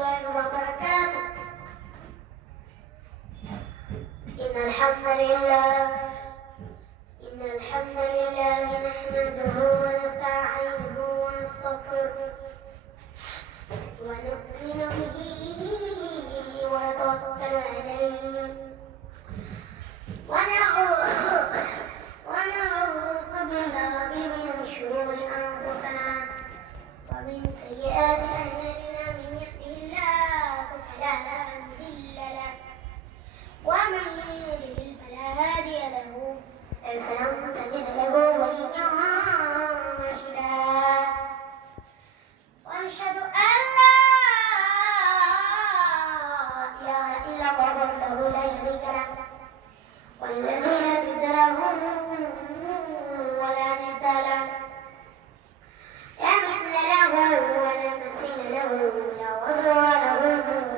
الله وبركاته. إن الحمد لله نحمده ونستعينه ونستغفره ونؤمن به ونتوكل عليه ونعوذ بالله من شرور أنفسنا ومن سيئات أعمالنا. من يهده الله فلا مضل له ومن يضلل فلا هادي له فلن تجد له وليا مرشدا. ونشهد أن لا إله إلا الله وحده لا شريك له والذين ضد له ولا ند له لا مثل له ولا مثيل له لا وزر له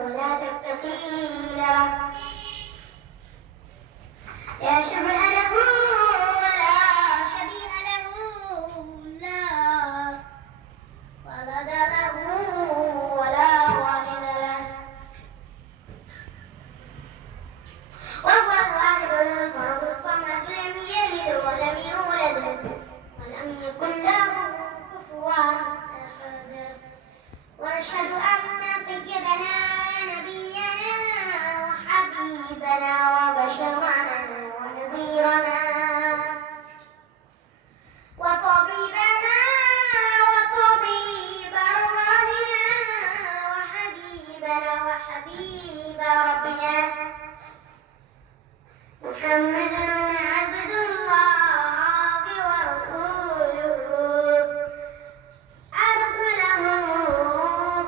ولا تكفيل له لا شبه له ولا شبيه له لا ولد له ولا والد له وهو الواحد الفرد الصمد لم يلد ولم يولد ولم يكن له كفوا أحد. ونشهد أن سيدنا نبينا وحبيبنا وبشرنا ونذيرنا وطبيبنا وطبيب أرواحنا وحبيبنا وحبيب ربنا محمد عبد الله ورسوله أرسله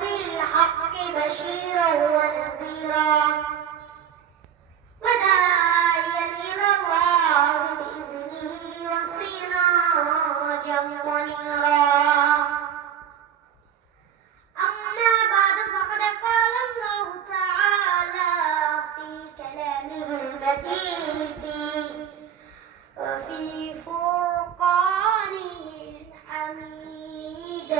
بالحق بشيرا ونذيرا وداعيا إلى الله بإذنه وسراجا منيرا. أما بعد فقد قال الله تعالى في كلامه المجيد وفي فرقانه الحميد.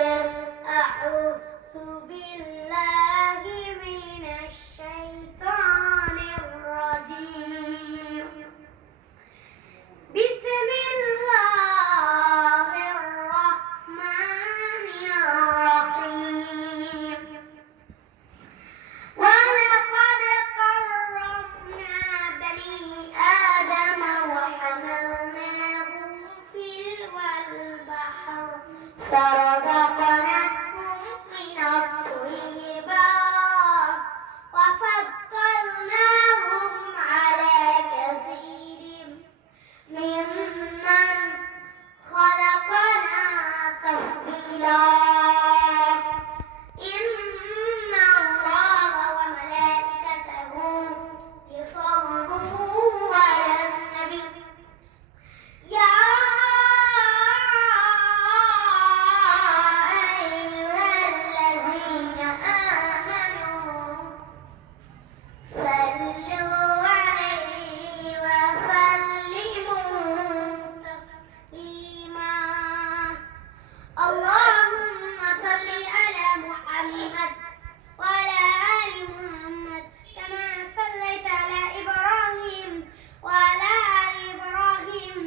أعوذ بالله من الشيطان الرجيم. بسم الله الرحمن الرحيم. ولقد كرمنا بني آدم وحملناهم في البحر فرزقناهم من الطيبات وفضلناهم على كثير ممن خلقنا تفضيلا. إن الله وملائكته يصلون على النبي يا أيها الذين آمنوا صلوا عليه وسلموا تسليما. اللهم صل على محمد وعلى آل محمد كما صليت على إبراهيم وعلى آل إبراهيم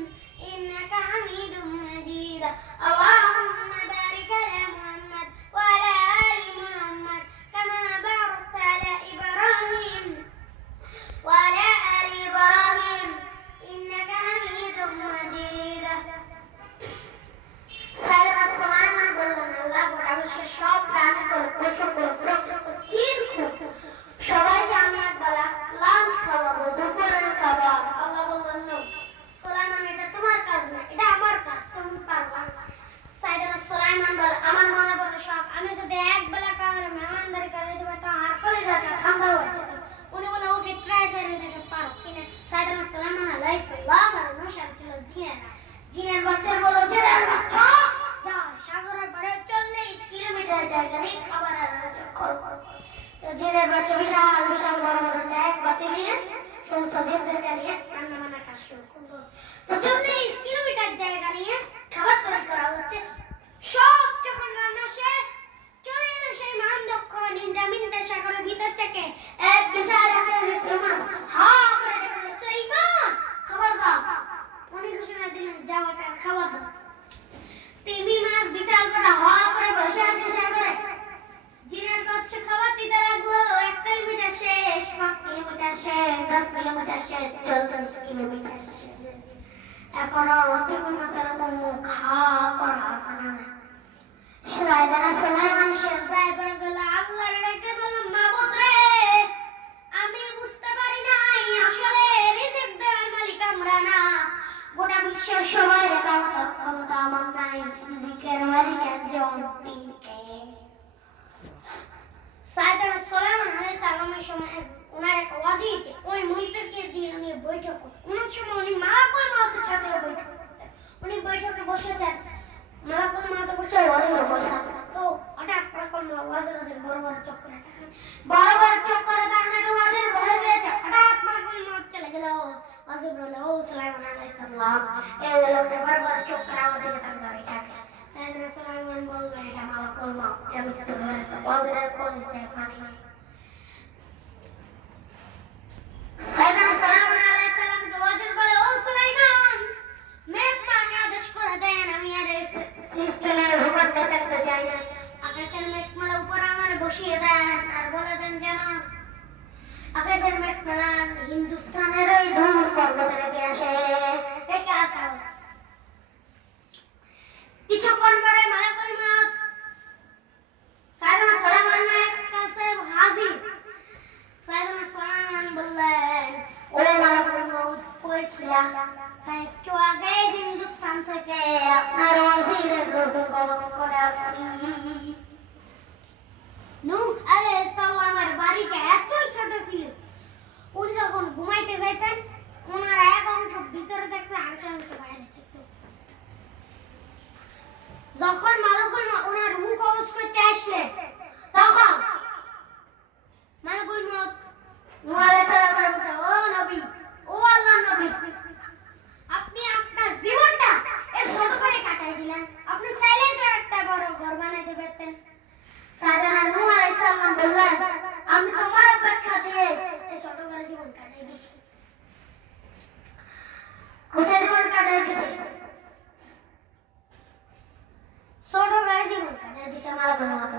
إنك حميد مجيد. اللهم بارك على محمد وعلى آل محمد كما باركت على إبراهيم وعلى آل إبراهيم إنك حميد مجيد. সারা সুবহানাল্লাহ বললেন আল্লাহ বিশ্বের সব প্রাণী সবাইকে আমি একবেলা লাঞ্চ খাওয়াবো, দুপুরের খাবার। আল্লাহ বললেন না, সুলাইমান এটা তোমার কাজ না, এটা আমার কাজ, তুমি পারবা না। সাইয়েদনা সুলাইমান বলে আমার মনে বড় শখ, আমি যদি একবেলা কাউরে মেহমানদারি করে দেবো তো আর কলিজাটা ঠান্ডা হয়ে যেত। উনি বলে ওকে ট্রাই করে দেখে পারো কিনা। সাইয়েদনা সুলাইমান আলাইহিস সালাম আর অনুসার ছিল জিনেরা। জিনের বাচ্চার বলো জিনের বাচ্চা যাও সাগরের পাড়ে 40 কিলোমিটার জায়গা নিয়ে খাবার আয়োজন করো। তো জিনের বাচ্চা বিশাল বিশাল বড় বড় ট্যাঙ্ক বাতি নিয়ে সমস্ত জিনদেরকে নিয়ে রান্না বান্না কাজ শুরু করলো। তো 40 কিলোমিটার জায়গা নিয়ে খাবার তৈরি করা হচ্ছে। সব যখন রান্না শেষ চলে এলো সেই মান দক্ষ নিন্দা মিন্দা শাখা শেষ, 10 কিলোমিটার শেষ, 40 কিলোমিটার শেষ। এখনো তিমুর মুখ হা করা আছে না। সাইয়েদনা সুলাইমান সেজদায় পড়ে গেল, আল্লাহর ডাকে বলল, মাবুদ রে, আমি বুঝতে পারি নাই আসলে রিজিক দেওয়ার মালিক আমরা না, গোটা বিশ্বের সবাই ক্ষমতা আমার নাই, রিজিকের মালিক একজন, তিনি কে? সাইয়েদনা সুলাইমান আলাইহিস সালামের সময় ওনার এক ওয়াজির ওই মন্ত্রীকে দিয়ে উনি বৈঠক করতেন। ওনার সময় উনি মালাকুল মউতের সাথে বৈঠক করতেন। উনি বৈঠকে বসেছেন, মালাকুল মউত বসে ওয়াজির বসা, তো হঠাৎ মালাকুল ওয়াজির বড় বড় চোখ করে তাকান, বড় বড় চোখ করে তাকান, ওয়াজির ভয় পেয়েছে। হঠাৎ মালাকুল মউত চলে গেল। ওয়াজির বলল, ও সুলাইমান আলাইহিস সালাম, এই লোকটা বড় বড় চোখ করে আমার দিকে তাকালো, এটাকে? সাইয়েদনা সুলাইমান বললেন, এটা মালাকুল মউত, আমি তো ফেরেশতা। ওয়াজিরের বলছে পানি। সাইয়েদনা সুলাইমান আলাইহিস সালামকে ওয়াজির বলে, ও সুলাইমান, মেঘ পানি আদেশ করে দেন, আমি আর ফিলিস্তিনের ভূখণ্ডে থাকতে চাই না। আকাশের মেঘমালা উপর আমার বসিয়ে দেন, আর বলে দেন যেন আকাশের মেঘমালা হিন্দুস্তানের ওই দূর পর্বতে রেখে আসে, রেখে আসা। কিছুক্ষণ পরে মালাকুল মউত সাইয়েদনা সুলাইমানের কাছে হাজির। সাইয়েদনা সুলাইমান বললেন, ও মালাকুল মউত, কই ছিলা? একটু আগে হিন্দুস্তান থেকে আপনার ওয়াজিরের রূহ কবজ করে আসছি। নূহ আলাইহিস সালামের বাড়িটা এতই ছোট ছিল, উনি যখন ঘুমাইতে যাইতেন, ওনার এক অংশ ভিতরে থাকতো, আরেক অংশ বাইরে থাকতো। যখন মালাকুল মউত ওনার রূহ কবজ করতে আসলেন, তখন মালাকুল মউত নূহ আলাইহিস সালামের বলতে, ও নবী, ও আল্লাহর নবী, আপনি আপনার জীবনটা এই ছোট করে কাটাই দিলেন, আপনি চাইলেই তো একটা বড় ঘর বানাইতে পারতেন। সাইয়েদনা নূহ আলাইহিস সালাম বললেন, আমি তোমার অপেক্ষা দিয়ে এই ছোট করে জীবন কাটাই দিছি। কোথায় জীবন কাটাই দিছি? ছোট করে জীবন কাটাই দিছে মালাকুল মউত।